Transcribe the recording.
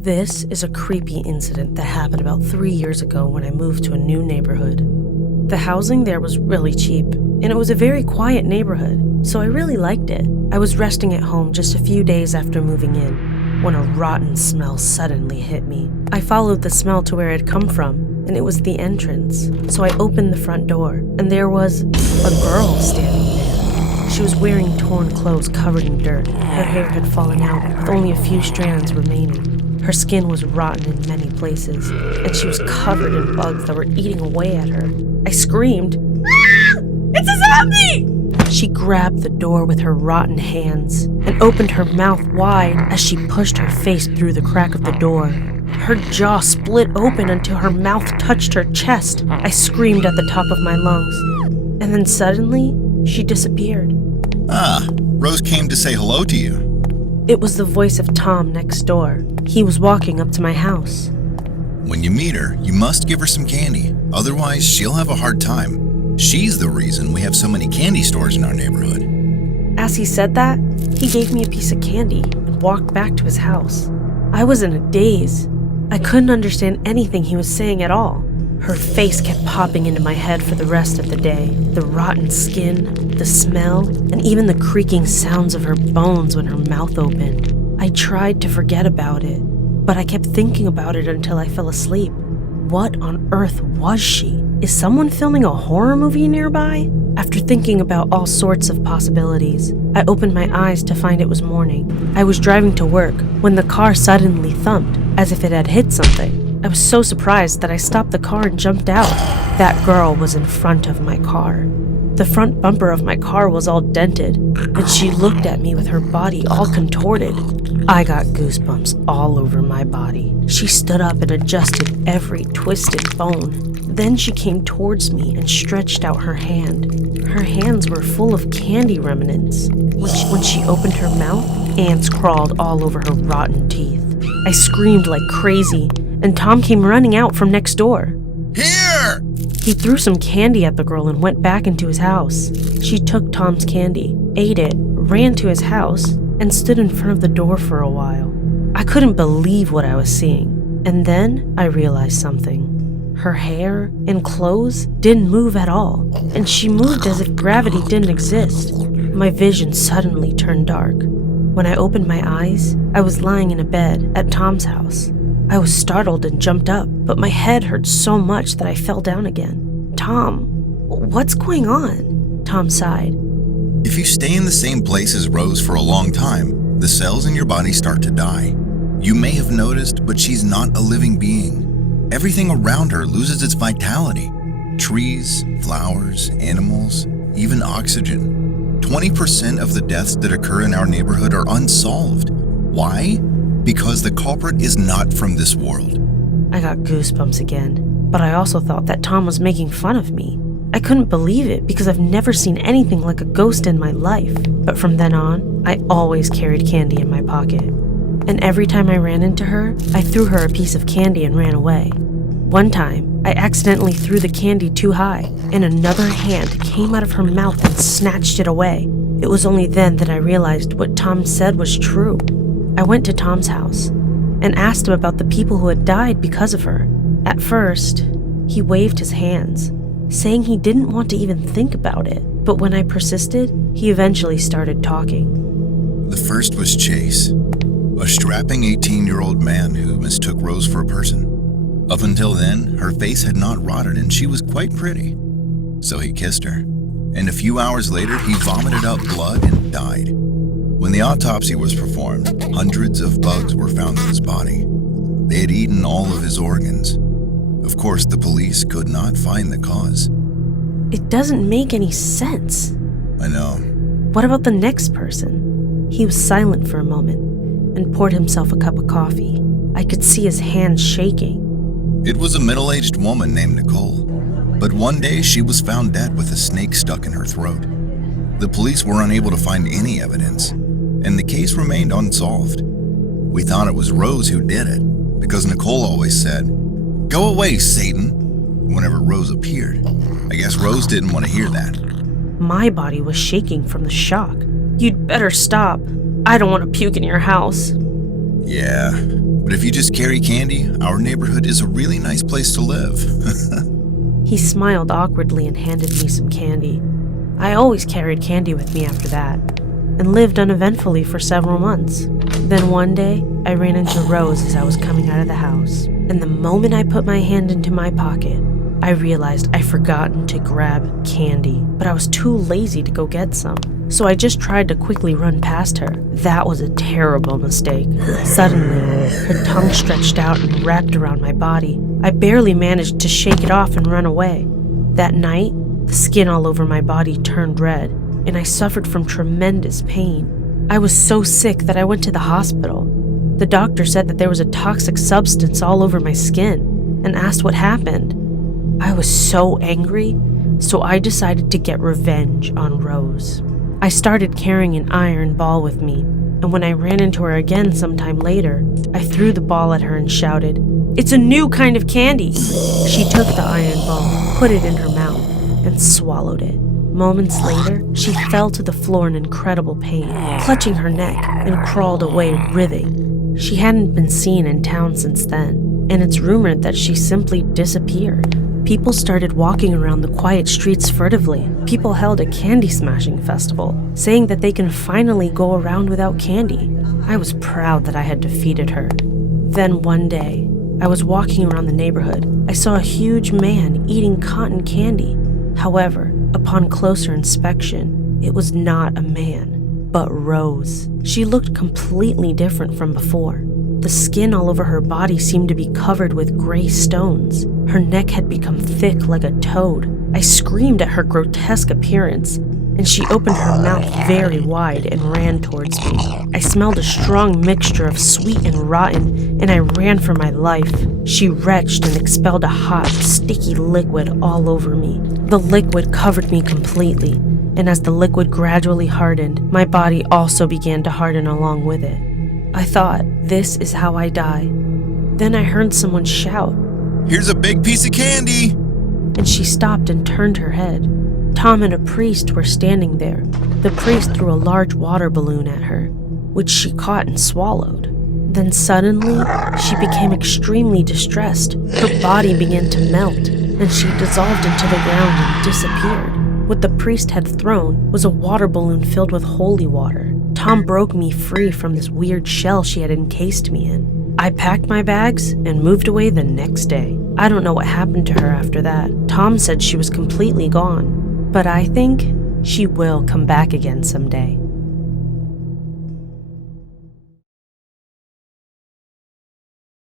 This is a creepy incident that happened about 3 years ago when I moved to a new neighborhood. The housing there was really cheap, and it was a very quiet neighborhood, so I really liked it. I was resting at home just a few days after moving in, when a rotten smell suddenly hit me. I followed the smell to where it had come from, and it was the entrance. So I opened the front door, and there was a girl standing there. She was wearing torn clothes covered in dirt. Her hair had fallen out, with only a few strands remaining. Her skin was rotten in many places, and she was covered in bugs that were eating away at her. I screamed, "Ah! It's a zombie!" She grabbed the door with her rotten hands and opened her mouth wide as she pushed her face through the crack of the door. Her jaw split open until her mouth touched her chest. I screamed at the top of my lungs, and then suddenly, she disappeared. Rose came to say hello to you. It was the voice of Tom next door. He was walking up to my house. When you meet her, you must give her some candy. Otherwise, she'll have a hard time. She's the reason we have so many candy stores in our neighborhood. As he said that, he gave me a piece of candy and walked back to his house. I was in a daze. I couldn't understand anything he was saying at all. Her face kept popping into my head for the rest of the day. The rotten skin, the smell, and even the creaking sounds of her bones when her mouth opened. I tried to forget about it, but I kept thinking about it until I fell asleep. What on earth was she? Is someone filming a horror movie nearby? After thinking about all sorts of possibilities, I opened my eyes to find it was morning. I was driving to work when the car suddenly thumped, as if it had hit something. I was so surprised that I stopped the car and jumped out. That girl was in front of my car. The front bumper of my car was all dented, and she looked at me with her body all contorted. I got goosebumps all over my body. She stood up and adjusted every twisted bone. Then she came towards me and stretched out her hand. Her hands were full of candy remnants. When she opened her mouth, ants crawled all over her rotten teeth. I screamed like crazy, and Tom came running out from next door. Here! He threw some candy at the girl and went back into his house. She took Tom's candy, ate it, ran to his house, and stood in front of the door for a while. I couldn't believe what I was seeing, and then I realized something. Her hair and clothes didn't move at all, and she moved as if gravity didn't exist. My vision suddenly turned dark. When I opened my eyes, I was lying in a bed at Tom's house. I was startled and jumped up, but my head hurt so much that I fell down again. "Tom, what's going on?" Tom sighed. If you stay in the same place as Rose for a long time, the cells in your body start to die. You may have noticed, but she's not a living being. Everything around her loses its vitality. Trees, flowers, animals, even oxygen. 20% of the deaths that occur in our neighborhood are unsolved. Why? Because the culprit is not from this world. I got goosebumps again, but I also thought that Tom was making fun of me. I couldn't believe it because I've never seen anything like a ghost in my life. But from then on, I always carried candy in my pocket. And every time I ran into her, I threw her a piece of candy and ran away. One time, I accidentally threw the candy too high, and another hand came out of her mouth and snatched it away. It was only then that I realized what Tom said was true. I went to Tom's house and asked him about the people who had died because of her. At first, he waved his hands, saying he didn't want to even think about it. But when I persisted, he eventually started talking. The first was Chase, a strapping 18-year-old man who mistook Rose for a person. Up until then, her face had not rotted and she was quite pretty. So he kissed her, and a few hours later, he vomited up blood and died. When the autopsy was performed, hundreds of bugs were found in his body. They had eaten all of his organs. Of course, the police could not find the cause. It doesn't make any sense. I know. What about the next person? He was silent for a moment and poured himself a cup of coffee. I could see his hands shaking. It was a middle-aged woman named Nicole. But one day, she was found dead with a snake stuck in her throat. The police were unable to find any evidence, and the case remained unsolved. We thought it was Rose who did it, because Nicole always said, "Go away, Satan," whenever Rose appeared. I guess Rose didn't want to hear that. My body was shaking from the shock. "You'd better stop. I don't want to puke in your house." Yeah, But if you just carry candy, our neighborhood is a really nice place to live. He smiled awkwardly and handed me some candy. I always carried candy with me after that, and lived uneventfully for several months. Then one day, I ran into Rose as I was coming out of the house, and the moment I put my hand into my pocket, I realized I'd forgotten to grab candy, but I was too lazy to go get some. So I just tried to quickly run past her. That was a terrible mistake. Suddenly, her tongue stretched out and wrapped around my body. I barely managed to shake it off and run away. That night, the skin all over my body turned red, and I suffered from tremendous pain. I was so sick that I went to the hospital. The doctor said that there was a toxic substance all over my skin and asked what happened. I was so angry, so I decided to get revenge on Rose. I started carrying an iron ball with me, and when I ran into her again sometime later, I threw the ball at her and shouted, "It's a new kind of candy!" She took the iron ball, put it in her mouth, and swallowed it. Moments later, she fell to the floor in incredible pain, clutching her neck, and crawled away writhing. She hadn't been seen in town since then, and it's rumored that she simply disappeared. People started walking around the quiet streets furtively. People held a candy smashing festival, saying that they can finally go around without candy. I was proud that I had defeated her. Then one day, I was walking around the neighborhood. I saw a huge man eating cotton candy. However, upon closer inspection, it was not a man, but Rose. She looked completely different from before. The skin all over her body seemed to be covered with gray stones. Her neck had become thick like a toad. I screamed at her grotesque appearance, and she opened her mouth very wide and ran towards me. I smelled a strong mixture of sweet and rotten, and I ran for my life. She retched and expelled a hot, sticky liquid all over me. The liquid covered me completely, and as the liquid gradually hardened, my body also began to harden along with it. I thought, this is how I die. Then I heard someone shout, "Here's a big piece of candy!" and she stopped and turned her head. Tom and a priest were standing there. The priest threw a large water balloon at her, which she caught and swallowed. Then suddenly, she became extremely distressed. Her body began to melt, and she dissolved into the ground and disappeared. What the priest had thrown was a water balloon filled with holy water. Tom broke me free from this weird shell she had encased me in. I packed my bags and moved away the next day. I don't know what happened to her after that. Tom said she was completely gone, but I think she will come back again someday.